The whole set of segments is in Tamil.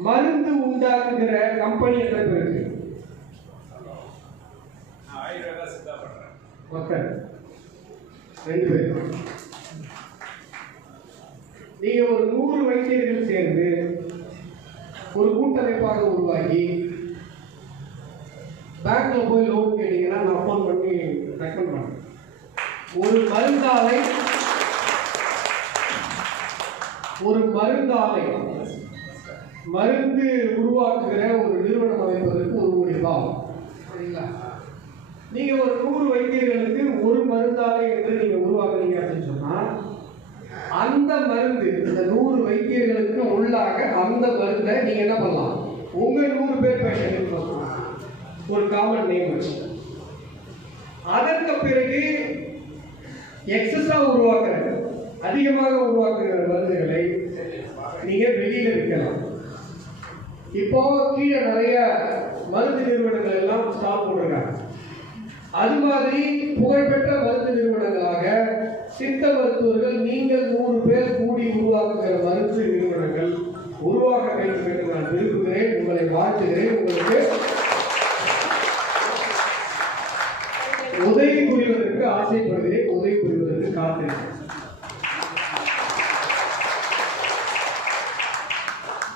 மருந்து உண்டாக்குகிற கம்பெனி எத்தனை பேர் இருக்கு? மக்கள். ரெண்டு பேர். நீங்க ஒரு நூறு வைத்தியர்கள் சேர்ந்து ஒரு கூட்டமைப்பாக உருவாக்கி பேங்க்ல போய் லோன் கேட்டீங்கன்னா நான் ஃபோன் பண்ணி ரெக்கமெண்ட் பண்ணேன் ஒரு மருந்தாலை ஒரு மருந்தாலை மருந்து உருவாக்குகிற ஒரு நிறுவனம் அமைப்பதற்கு ஒரு கோடி ரூபாய் சரிங்களா நீங்க ஒரு நூறு வைத்தியர்களுக்கு ஒரு மருந்தாலை என்று நீங்க உருவாக்குறீங்க அப்படின்னு சொன்னா அந்த மருந்து இந்த நூறு வைத்தியர்களுக்கு உள்ளாக அந்த மருந்தை நீங்க என்ன பண்ணலாம்? உங்க நூறு பேர் பேஷண்ட் ஒரு காமன் நேம் வச்சு. அதற்கு பிறகு எக்ஸஸா உருவாக்குறது அதிகமாக உருவாக்குகிற இப்போ கீழே நிறைய மருந்து நிறுவனங்கள் எல்லாம் ஸ்டாப் போட்டிருக்காங்க. அது மாதிரி புகழ்பெற்ற மருந்து நிறுவனங்களாக சித்த மருத்துவர்கள் நீங்கள் நூறு பேர் கூடி உருவாக்குகிற மருந்து நிறுவனங்கள் உருவாக வேண்டும் என்று நான் விரும்புகிறேன். உங்களை வாழ்த்துகிறேன். உங்களுக்கு உதவி புரிவதற்கு ஆசைப்படுகிறேன். உதவி புரிவதற்கு காத்திருக்கிறேன்.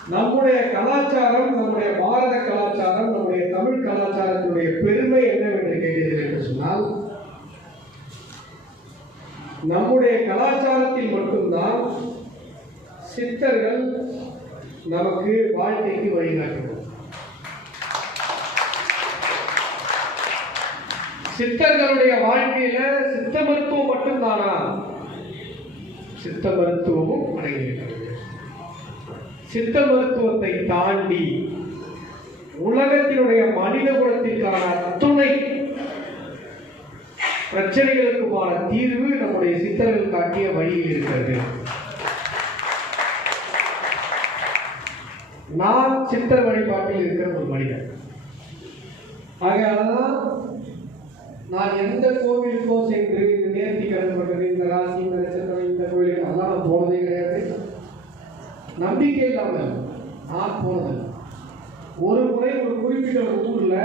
நம்முடைய கலாச்சாரம் நம்முடைய பாரத கலாச்சாரம் நம்முடைய தமிழ் கலாச்சாரத்தினுடைய பெருமை என்னவென்று கேட்டீர்கள் என்று சொன்னால் நம்முடைய கலாச்சாரத்தில் மட்டும்தான் சித்தர்கள் நமக்கு வாழ்க்கைக்கு வழிகாட்டுவோம் சித்தர்களுடைய வாழ்க்கையில சித்த மருத்துவம் மட்டும்தானா? சித்த மருத்துவமும் அடங்கியிருக்கிறது. சித்த மருத்துவத்தை தாண்டி உலகத்தினுடைய மனித குலத்திற்கான அத்துணை பிரச்சனைகளுக்குமான தீர்வு நம்முடைய சித்தர்கள் காட்டிய வழியில் இருக்கிறது. நான் சித்தர் வழிபாட்டில் இருக்கிற ஒரு மனிதன். ஆகையால்தான் நான் எந்த கோவிலுக்கோ சென்று இந்த நேர்த்தி கடன் பண்றது இந்த ராசி இந்த நட்சத்திரம் இந்த கோயிலுக்கு அதெல்லாம் நான் போனதே கிடையாது. நம்பிக்கை இல்லாமல் நான் போனது ஒரு முறை ஒரு குறிப்பிட்ட ஒரு ஊரில்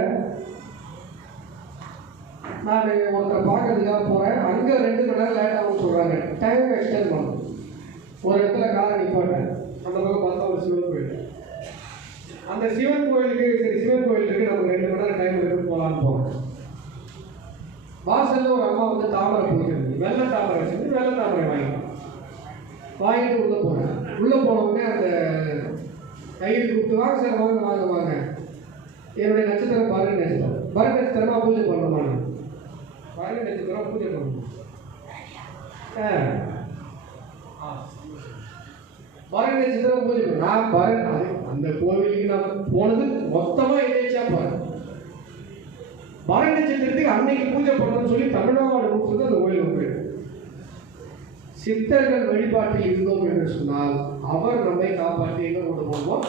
நான் ஒருத்தரை பார்க்கறதுக்காக போகிறேன் அங்கே ரெண்டு மணி நேரம் லேட் ஆகும் டைம் எக்ஸ்டெண்ட் பண்ணணும். ஒரு இடத்துல காரை நிப்பாட்டேன். அந்த பக்கம் பார்த்தா ஒரு சிவன் கோயில். அந்த சிவன் கோயிலுக்கு சரி சிவன் கோயிலுக்கு நமக்கு ரெண்டு மணி நேரம் டைம் எடுத்து போகலான்னு போறோம். வாசலில் ஒரு அம்மா வந்து தாமரை பிடிக்கிறது வெள்ளை தாமரை வச்சுருந்து வெள்ளை தாமரை வாங்கிக்கலாம் வாங்கிட்டு உள்ளே போகிறேன் உள்ளே போனவங்க அந்த கையில் கூப்பிட்டு வாங்க சார் வாங்க வாங்க வாங்க என்னுடைய நட்சத்திரம் பரணி நட்சத்திரம் பரணி நட்சத்திரமா பூஜை பண்ணணுமா நான்? பரணி நட்சத்திரம் பூஜை பண்ணணும் ஆ. ஆ. பரணி நட்சத்திரம் பூஜை பண்ண நான் பரணி அந்த கோவிலுக்கு நான் போனது மொத்தமாக எதேச்சா பாரு பரணி நட்சத்திரத்துக்கு அன்னைக்கு பூஜை பண்ணணும்னு சொல்லி தமிழ்நாடு முழுக்க அந்த கோயில் போயிடும் சித்தர்கள் வழிபாட்டில் இருந்தோம் என்று சொன்னால் அவர் நம்மை காப்பாற்றி எங்கே கொண்டு போவோம்.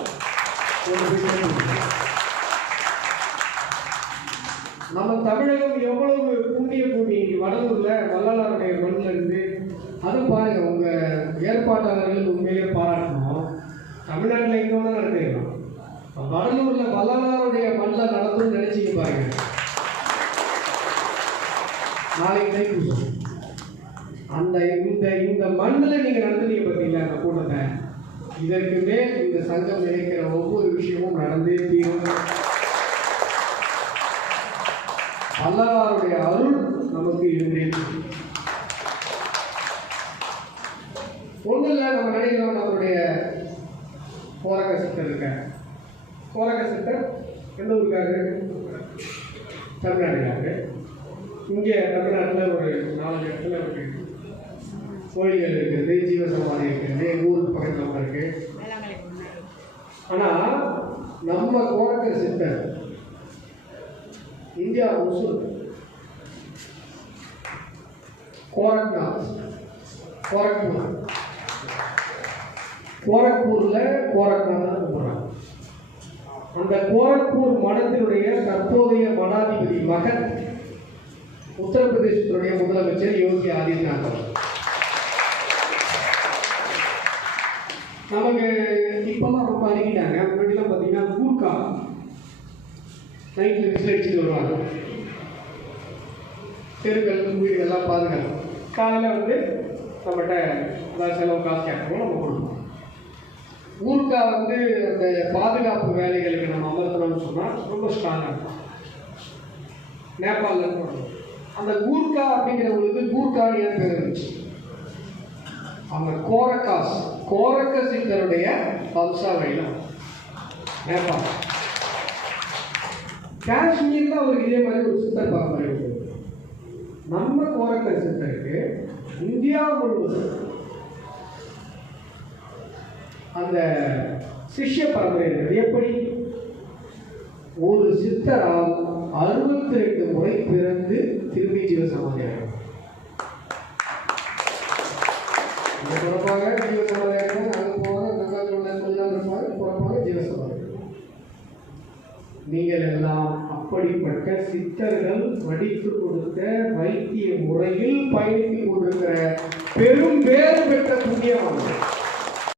நம்ம தமிழகம் எவ்வளவு புண்ணிய பூமி? வடலூர்ல வள்ளலாருடைய மண்ணில் இருந்து அது பாருங்க உங்க ஏற்பாட்டாளர்கள் உண்மையிலே பாராட்டணும். தமிழ்நாட்டில் எங்க வேணா நடத்திடலாம் வடலூர்ல வள்ளலாருடைய மண்ணில் நடத்தும்னு நினைச்சீங்க பாருங்க. நாளைக்கு தைப்பூசம் அந்த இந்த இந்த மண்ணில் நீங்கள் நடத்துனீங்க பார்த்தீங்களா அந்த கூட்டத்தை இதற்கு மேல் இந்த சங்கம் நினைக்கிற ஒவ்வொரு விஷயமும் நடந்தே தீரும். அல்லாருடைய அருள் நமக்கு இருந்தே தீரும். நம்ம நினைக்கிறோம் நம்மளுடைய கோரக சித்தர் இருக்க கோரக சித்தர் எந்த ஊருக்காரு? தமிழ்நாடுக்காரு இங்கே தமிழ்நாட்டில் ஒரு நாலு இடத்துல ஒரு கோயில்கள் இருக்கிறது ஜீவசமாதி இருக்கிறது எங்கள் ஊருக்கு பக்கத்தில் இருக்கு. ஆனால் நம்ம கோரக்க சித்தர் இந்தியா முழுசும் கோரக்நாத். கோரக்பூர். கோரக்பூர்ல கோரக்நாத் கும்பிட்றாங்க அந்த கோரக்பூர் மடத்தினுடைய தற்போதைய மடாதிபதி மகன் உத்தரப்பிரதேசத்தினுடைய முதலமைச்சர் யோகி ஆதித்யநாத் அவர்கள். நமக்கு இப்போல்லாம் ரொம்ப அறிவிட்டாங்க முன்னாடிலாம் பார்த்தீங்கன்னா கூர்க்கா நைட்டில் விசில் அடிச்சுட்டு வருவாங்க. தெருக்கள் வீடுகள்லாம் பாதுகாக்கும் காலையில் வந்து நம்மகிட்ட அதாவது செலவு காசு கேட்கணும் நம்ம கொடுக்கணும் ஊர்க்கா வந்து அந்த பாதுகாப்பு வேலைகளுக்கு நம்ம அமர்த்தணும்னு சொன்னால் ரொம்ப ஸ்ட்ராங்காக இருக்கும். நேபாளில் அந்த கூர்க்கா அப்படிங்கிற ஒரு ஏன் பேர் இருந்துச்சு அந்த கோரக்காஸ் கோரக்க சிங்கருடைய வம்சாவழியில் நேபாள் காஷ்மீர்ல அவருக்கு இதே மாதிரி ஒரு சித்தர் பாரம்பரியம் உண்டு. நம்ம கோரக்க சித்தருக்கு இந்தியா முழுவதும் அந்த சிஷ்ய பரம்பரை இருக்கிறது எப்படி? ஒரு சித்தரால் அறுபத்தி ரெண்டு முறை பிறந்து திரு ஜீவசமாதி ஆகும் இங்க பிறப்பாங்க ஜீவசமாதி ஆகிறாங்க அங்கே போவாங்க கங்காத்தோட கொஞ்ச நாள் இருப்பாங்க பிறப்பாங்க ஜீவசமாதி நீங்கள் எல்லாம் அப்படிப்பட்ட சித்தர்கள் வடித்து கொடுத்த வைத்திய முறையில் பயணித்துக் கொண்டிருக்கிற பெரும் பேறு பெற்ற புண்ணியவான்கள்.